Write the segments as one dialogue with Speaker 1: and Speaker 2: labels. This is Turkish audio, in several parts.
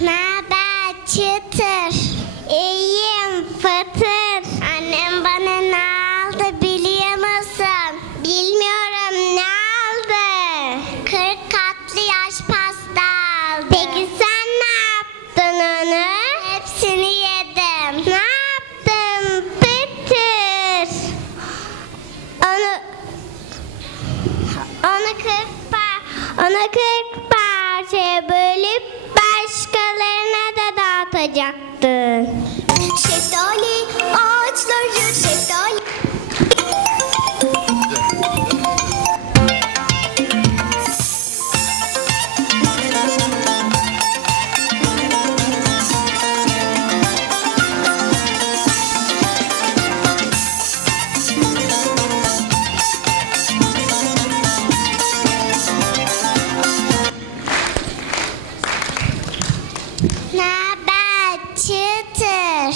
Speaker 1: Naber çıtır? İyiyim fıtır. Annem bana ne aldı biliyor musun? Bilmiyorum ne aldı? Kırk katlı yaş pasta aldı. Peki sen ne yaptın onu? Hepsini yedim. Ne yaptın pıtır? Onu onu kırk par onu kırk parçaya bölüp dağıtacaktın. Şeftali ağaçları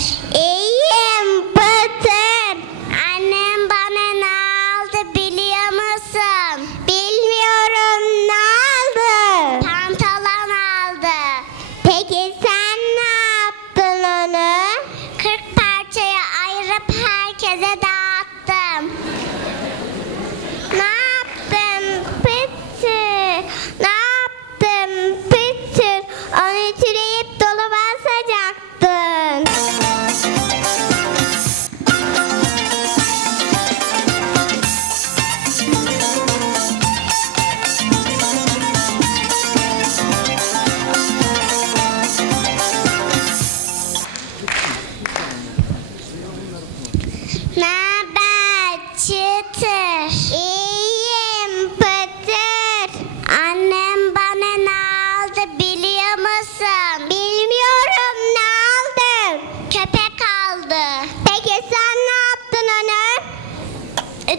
Speaker 1: çıtır?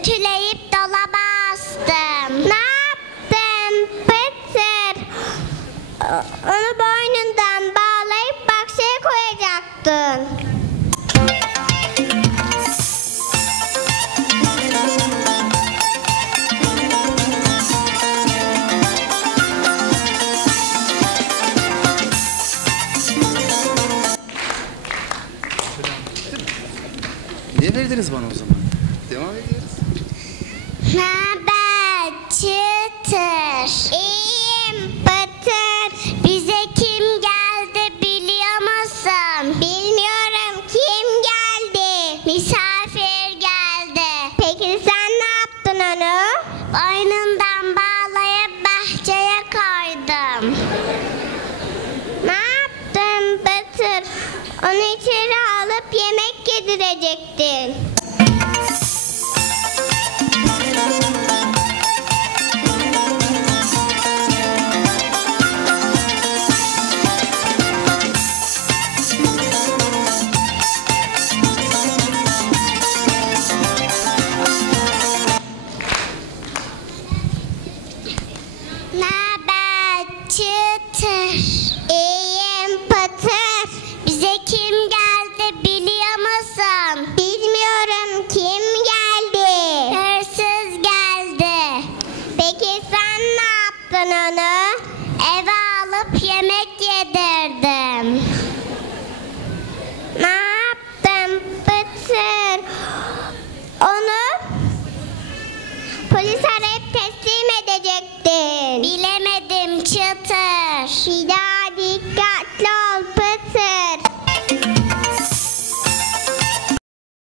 Speaker 1: Ütüleyip dolaba astım. Ne yaptın pıtır? Onu boynundan bağlayıp bahçeye koyacaktın.
Speaker 2: Verdiniz bana o zaman? Devam ediyoruz.
Speaker 1: Naber çıtır? İyiyim pıtır. Bize kim geldi biliyor? Bilmiyorum kim geldi? Misafir geldi. Peki sen ne yaptın onu? Boynundan bağlayıp bahçeye koydum. Ne yaptın pıtır? Onu içeri alıp yemek yedirecektin. 是的。